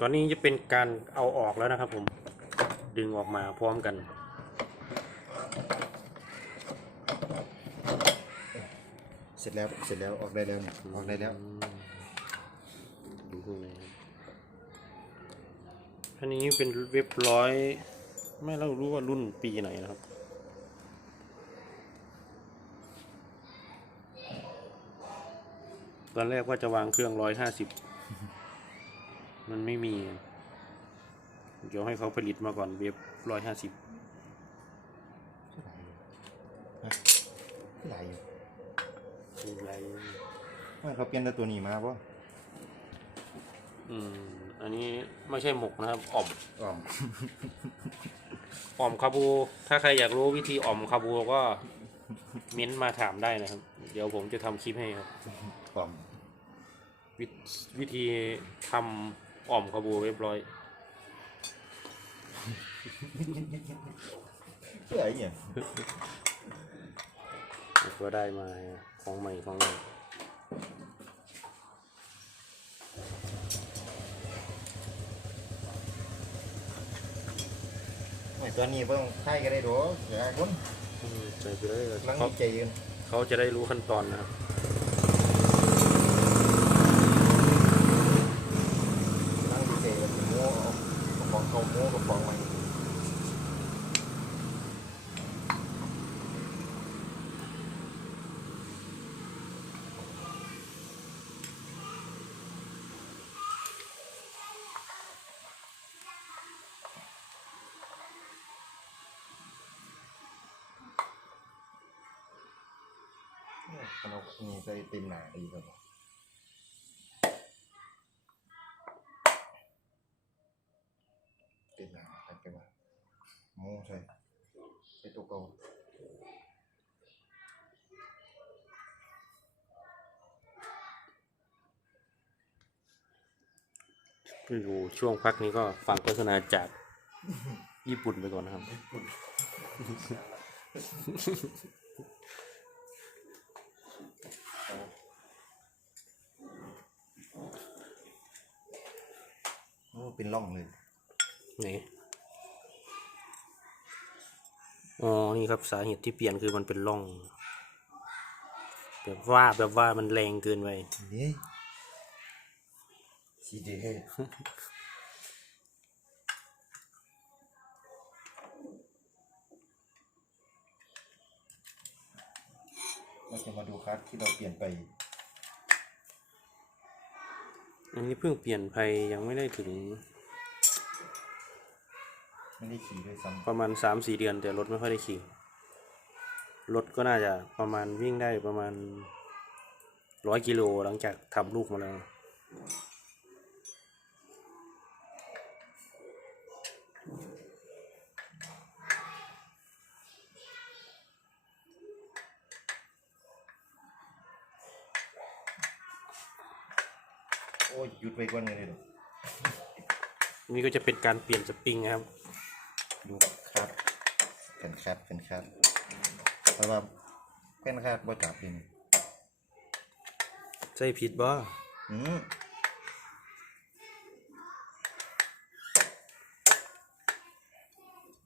ตอนนี้จะเป็นการเอาออกแล้วนะครับผม ดึงออกมาพร้อมกัน เสร็จแล้วเสร็จแล้วออกได้แล้วเนี่ยออกได้แล้วดูข้างในครับอันนี้เป็นเว็บร้อย ไม่เรารู้ว่ารุ่นปีไหนนะครับตอนแรกว่าจะวางเครื่องร้อยห้าสิบ มันไม่มี เดี๋ยวให้เขาผลิตมาก่อนเว็บร้อยห้าสิบหลายอยู่อะไรว่าเขาเปลี่ยนแต่ตัวนี้มาป่ะอืม อันนี้ไม่ใช่หมกนะครับ อ่อมอ๋อม อ่อมคาบู ถ้าใครอยากรู้วิธีอ่อมคาบูก็เม้นต์มาถามได้นะครับ เดี๋ยวผมจะทำคลิปให้ครับอ๋อมวิวิธีทำ อ่อมคาบูเรียบร้อยเพื่ออะไรเนี่ยก็ได้มาของใหม่ของใหม่ไม่ตัวนี้เพิ่งใช่ก็ได้ดอกอย่าคนอืมใส่ไปเลยลังเขาดีใจกันเขาจะได้รู้ขั้นตอนนะครับ ลังดีใจกันโม่เอาของเขาโม่กับของใหม่ ขนมนี่ใส่เต็มหนาดีครับเป็นหนาใครไปว่าโม่ใช่ไปตัวเก่าอยู่ช่วงพักนี้ก็ฟังโฆษณาจากญี่ปุ่นไปก่อนนะครับ เป็นร่องเลย ไหนอ๋อ นี่ครับสาเหตุที่เปลี่ยนคือมันเป็นร่อง แบบว่าแบบว่ามันแรงเกินไปนี่สีเดเราจะมาดูคัสที่เราเปลี่ยนไป อันนี้เพิ่งเปลี่ยนภายยังไม่ได้ถึงไม่ได้ขี่ด้วยซ้ประมาณสามสี่เดือน แต่รถไม่ค่อยได้ขี่ รถก็น่าจะประมาณวิ่งได้ประมาณร้อยกิโลหลังจากทำลูกมาแล้วำ อ้ยหยุดไปก่อนเลยเดี๋ยวนี่ก็จะเป็นการเปลี่ยนสปริงนะครับ ดูคัสกันคัดกันคัดเพราะว่าเป็นคัดบ่จับเลยนี่ใช่ผิดบ่อืม